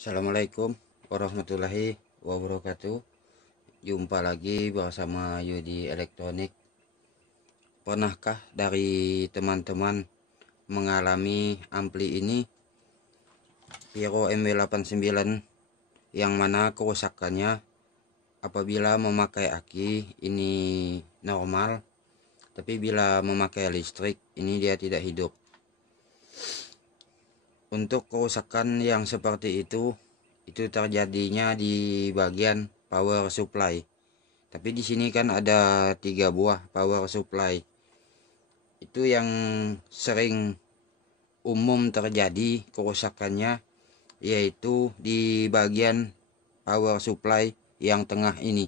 Assalamualaikum warahmatullahi wabarakatuh. Jumpa lagi bersama Yudi Elektronik. Pernahkah dari teman-teman mengalami ampli ini Viro MW89 yang mana kerusakannya apabila memakai aki ini normal, tapi bila memakai listrik ini dia tidak hidup? Untuk kerusakan yang seperti itu terjadinya di bagian power supply. Tapi di sini kan ada 3 buah power supply. Itu yang sering umum terjadi kerusakannya, yaitu di bagian power supply yang tengah ini.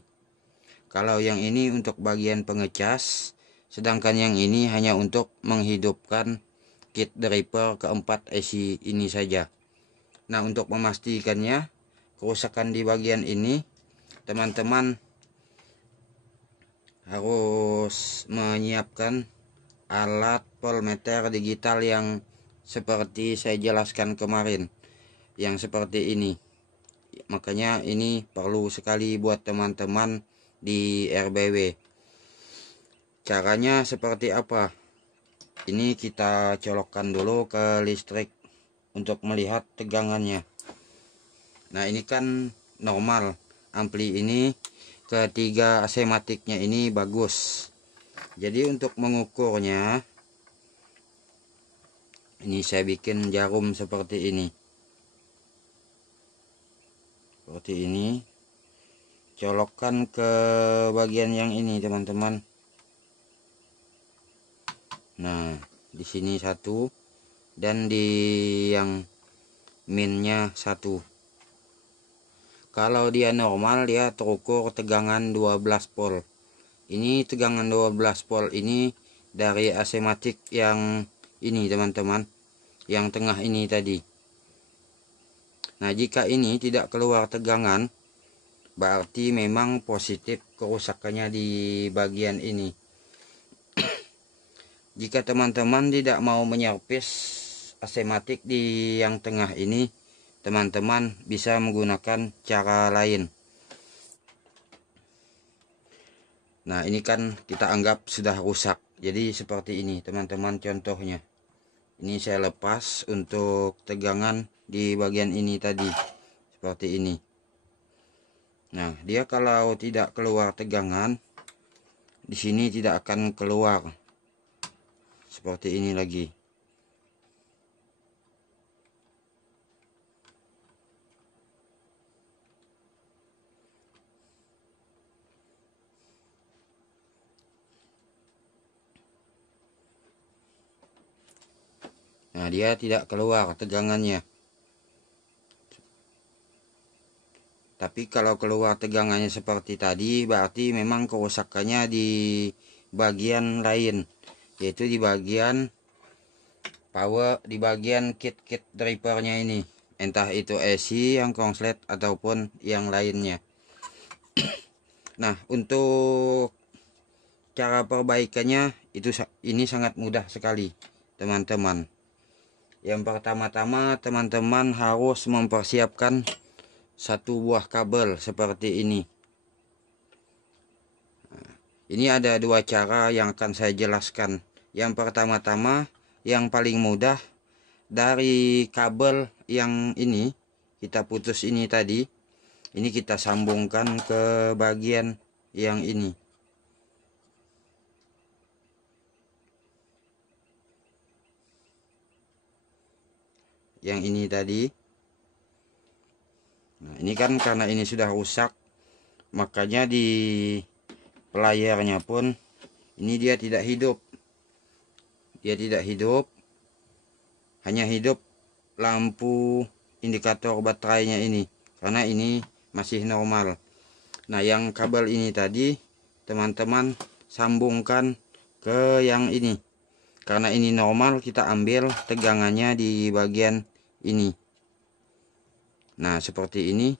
Kalau yang ini untuk bagian pengecas, sedangkan yang ini hanya untuk menghidupkan kit driver keempat AC ini saja. Nah, untuk memastikannya kerusakan di bagian ini, teman-teman harus menyiapkan alat voltmeter digital yang seperti saya jelaskan kemarin, yang seperti ini. Makanya ini perlu sekali buat teman-teman di RBW. Caranya seperti apa? Ini kita colokkan dulu ke listrik untuk melihat tegangannya. Nah, ini kan normal. Ampli ini ketiga asematiknya ini bagus. Jadi untuk mengukurnya, ini saya bikin jarum seperti ini. Seperti ini. Colokkan ke bagian yang ini, teman-teman. Nah, di sini satu dan di yang minnya satu. Kalau dia normal, dia terukur tegangan 12 volt. Ini tegangan 12 volt ini dari asematik yang ini, teman-teman, yang tengah ini tadi. Nah, jika ini tidak keluar tegangan, berarti memang positif kerusakannya di bagian ini. Jika teman-teman tidak mau menyervis asematik di yang tengah ini, teman-teman bisa menggunakan cara lain. Nah, ini kan kita anggap sudah rusak. Jadi seperti ini, teman-teman, contohnya. Ini saya lepas untuk tegangan di bagian ini tadi. Seperti ini. Nah, dia kalau tidak keluar tegangan, di sini tidak akan keluar. Seperti ini lagi. Nah, dia tidak keluar tegangannya. Tapi kalau keluar tegangannya seperti tadi, berarti memang kerusakannya di bagian lain, yaitu di bagian power, di bagian kit drivernya ini. Entah itu AC yang konslet ataupun yang lainnya. Nah, untuk cara perbaikannya ini sangat mudah sekali, teman-teman. Yang pertama-tama, teman-teman harus mempersiapkan satu buah kabel seperti ini. Ini ada dua cara yang akan saya jelaskan. Yang pertama-tama, yang paling mudah, dari kabel yang ini kita putus ini tadi, ini kita sambungkan ke bagian yang ini. Yang ini tadi. Nah, ini kan karena ini sudah rusak, makanya di layarnya pun ini dia tidak hidup. Dia tidak hidup. Hanya hidup lampu indikator baterainya ini, karena ini masih normal. Nah, yang kabel ini tadi teman-teman sambungkan ke yang ini. Karena ini normal, kita ambil tegangannya di bagian ini. Nah, seperti ini.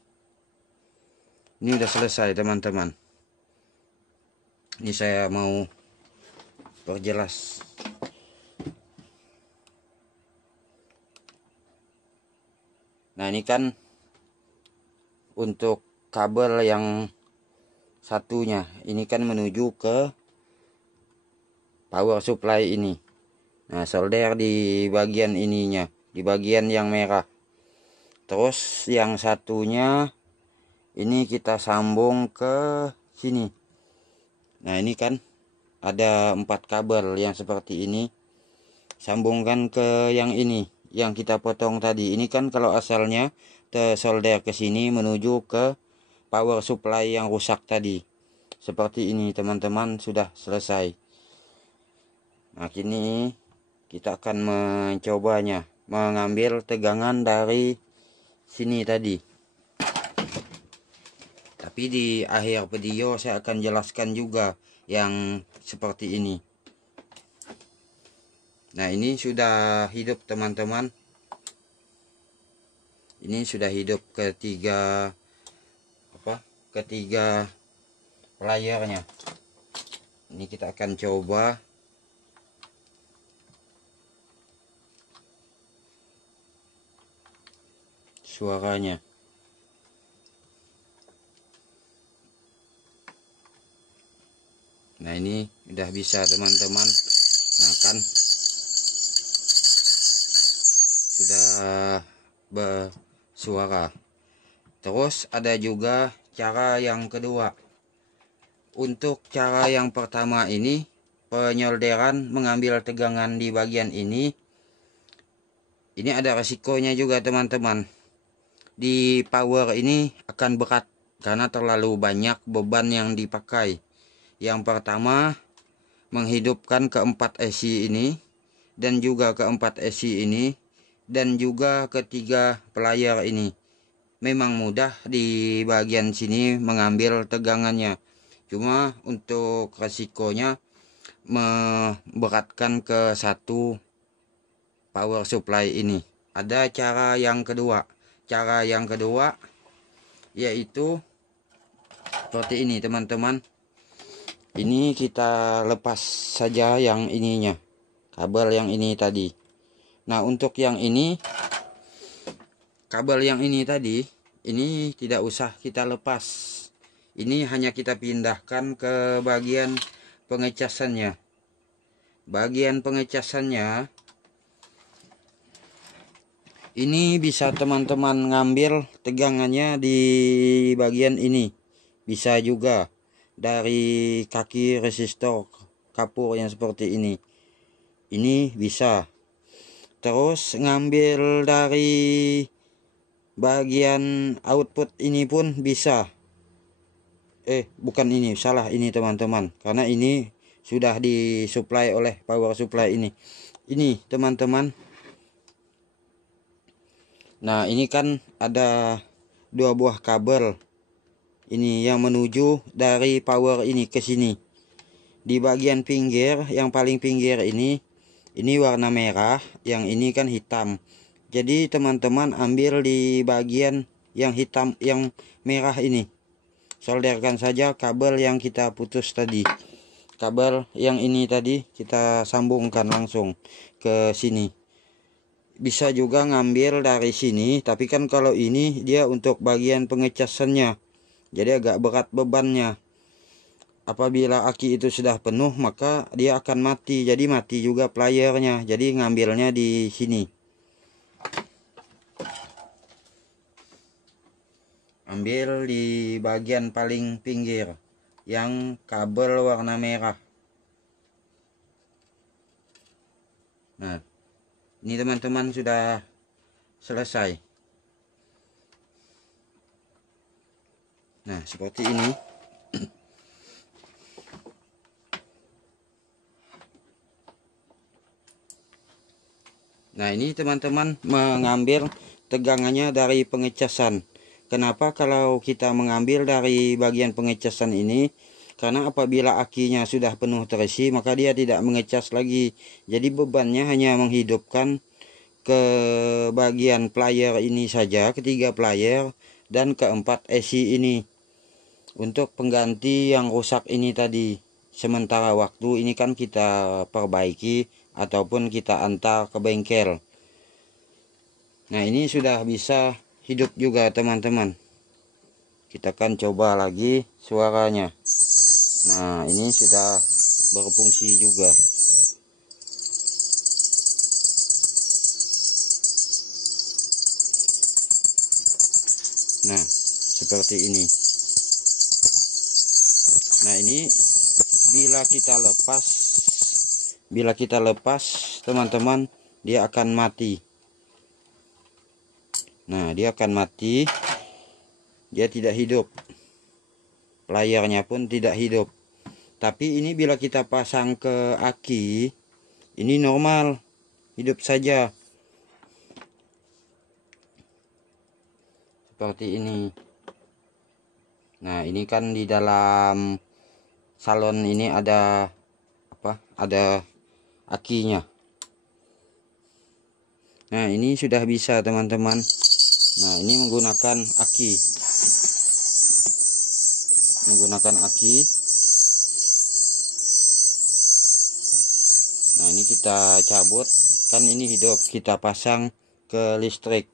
Ini udah selesai, teman-teman. Ini saya mau perjelas. Nah, ini kan untuk kabel yang satunya. Ini kan menuju ke power supply ini. Nah, solder di bagian ininya, di bagian yang merah. Terus yang satunya ini kita sambung ke sini. Nah, ini kan ada 4 kabel yang seperti ini. Sambungkan ke yang ini, yang kita potong tadi. Ini kan kalau asalnya solder ke sini menuju ke power supply yang rusak tadi. Seperti ini teman-teman, sudah selesai. Nah, kini kita akan mencobanya, mengambil tegangan dari sini tadi. Tapi di akhir video saya akan jelaskan juga yang seperti ini. Nah, ini sudah hidup teman-teman. Ini sudah hidup ketiga layarnya. Ini kita akan coba. Suaranya. Nah, ini udah bisa teman-teman. Nah, kan sudah bersuara. Terus ada juga cara yang kedua. Untuk cara yang pertama ini, penyolderan mengambil tegangan di bagian ini ada resikonya juga teman-teman. Di power ini akan berat karena terlalu banyak beban yang dipakai. Yang pertama, menghidupkan keempat esi ini, dan juga keempat esi ini, dan juga ketiga player ini. Memang mudah di bagian sini mengambil tegangannya. Cuma untuk resikonya memberatkan ke satu power supply ini. Ada cara yang kedua. Cara yang kedua yaitu seperti ini teman-teman. Ini kita lepas saja yang ininya, kabel yang ini tadi. Nah, untuk yang ini, kabel yang ini tadi, ini tidak usah kita lepas. Ini hanya kita pindahkan ke bagian pengecasannya. Bagian pengecasannya ini bisa teman-teman ngambil tegangannya di bagian ini. Bisa juga dari kaki resistor kapur yang seperti ini. Ini bisa. Terus ngambil dari bagian output ini pun bisa. Bukan ini, salah ini teman-teman. Karena ini sudah disuplai oleh power supply ini. Ini teman-teman. Nah, ini kan ada 2 buah kabel. Ini yang menuju dari power ini ke sini. Di bagian pinggir, yang paling pinggir ini warna merah, yang ini kan hitam. Jadi teman-teman ambil di bagian yang hitam, yang merah ini. Solderkan saja kabel yang kita putus tadi. Kabel yang ini tadi kita sambungkan langsung ke sini. Bisa juga ngambil dari sini, tapi kan kalau ini dia untuk bagian pengecasannya, jadi agak berat bebannya. Apabila aki itu sudah penuh, maka dia akan mati, jadi mati juga playernya. Jadi ngambilnya di sini, ambil di bagian paling pinggir yang kabel warna merah. Nah, ini teman-teman sudah selesai. Nah, seperti ini. Nah, ini teman-teman mengambil tegangannya dari pengecasan. Kenapa kalau kita mengambil dari bagian pengecasan ini? Karena apabila akinya sudah penuh terisi, maka dia tidak mengecas lagi. Jadi bebannya hanya menghidupkan ke bagian player ini saja, ketiga player, dan keempat esi ini. Untuk pengganti yang rusak ini tadi, sementara waktu ini kan kita perbaiki ataupun kita antar ke bengkel. Nah, ini sudah bisa hidup juga teman-teman. Kita akan coba lagi suaranya. Nah, ini sudah berfungsi juga. Nah, seperti ini. Nah, ini bila kita lepas teman-teman, dia akan mati. Nah, dia akan mati. Dia tidak hidup. Layarnya pun tidak hidup. Tapi ini bila kita pasang ke aki, ini normal, hidup saja. Seperti ini. Nah, ini kan di dalam salon ini ada apa? Ada akinya. Nah, ini sudah bisa teman-teman. Nah, ini menggunakan aki. Nah, ini kita cabut, kan ini hidup, kita pasang ke listrik.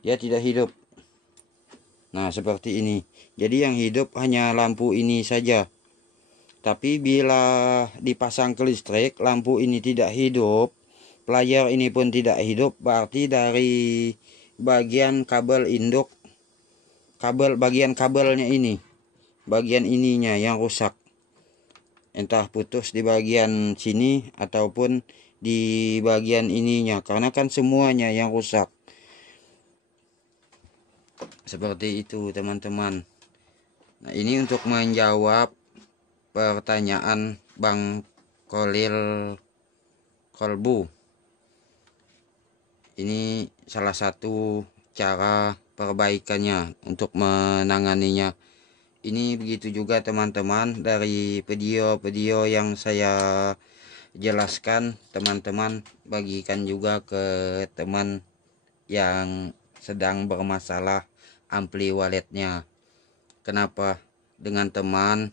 Dia tidak hidup. Nah, seperti ini. Jadi yang hidup hanya lampu ini saja. Tapi bila dipasang ke listrik, lampu ini tidak hidup, layar ini pun tidak hidup, berarti dari bagian kabel induk, bagian kabelnya ini, bagian ininya yang rusak. Entah putus di bagian sini ataupun di bagian ininya, karena kan semuanya yang rusak. Seperti itu teman-teman. Nah, ini untuk menjawab pertanyaan Bang Kolil Kolbu. Ini salah satu cara perbaikannya untuk menanganinya. Ini begitu juga teman-teman, dari video-video yang saya jelaskan, teman-teman bagikan juga ke teman yang sedang bermasalah ampli waletnya. Kenapa? Dengan teman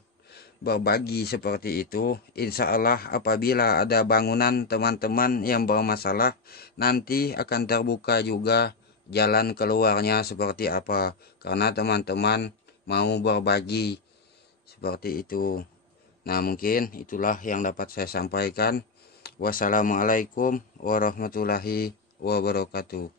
berbagi seperti itu, insya Allah apabila ada bangunan teman-teman yang bermasalah, nanti akan terbuka juga jalan keluarnya seperti apa, karena teman-teman mau berbagi seperti itu. Nah, mungkin itulah yang dapat saya sampaikan. Wassalamualaikum warahmatullahi wabarakatuh.